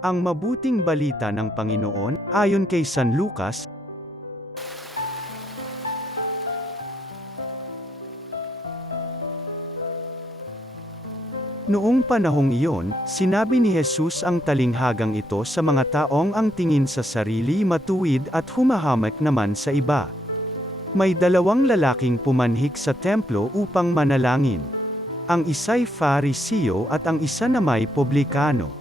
Ang mabuting balita ng Panginoon, ayon kay San Lucas. Noong panahong iyon, sinabi ni Jesus ang talinghagang ito sa mga taong ang tingin sa sarili matuwid at humahamak naman sa iba. May dalawang lalaking pumanhik sa templo upang manalangin. Ang isa'y Fariseo at ang isa nama'y publikano.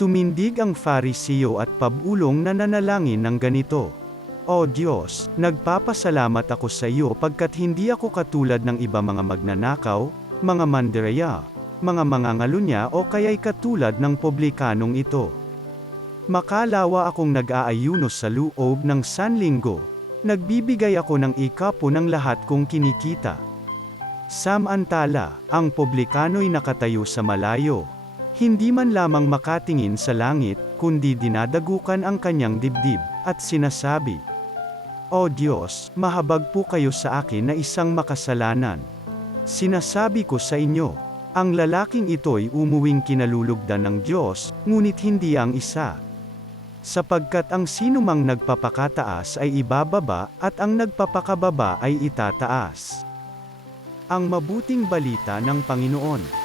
Tumindig ang Fariseo at pabulong na nanalangin ng ganito: O Diyos, nagpapasalamat ako sa iyo pagkat hindi ako katulad ng iba mga magnanakaw, mga mandiraya, mga mangangalunya o kaya'y katulad ng publikanong ito. Makalawa akong nag-aayuno sa loob ng sanlinggo. Nagbibigay ako ng ikapo ng lahat kong kinikita. Samantala, ang publikano'y nakatayo sa malayo. Hindi man lamang makatingin sa langit, kundi dinadagukan ang kanyang dibdib, at sinasabi, O Diyos, mahabag po kayo sa akin na isang makasalanan. Sinasabi ko sa inyo, ang lalaking ito'y umuwing kinalulugdan ng Diyos, ngunit hindi ang isa. Sapagkat ang sinumang nagpapakataas ay ibababa, at ang nagpapakababa ay itataas. Ang mabuting balita ng Panginoon.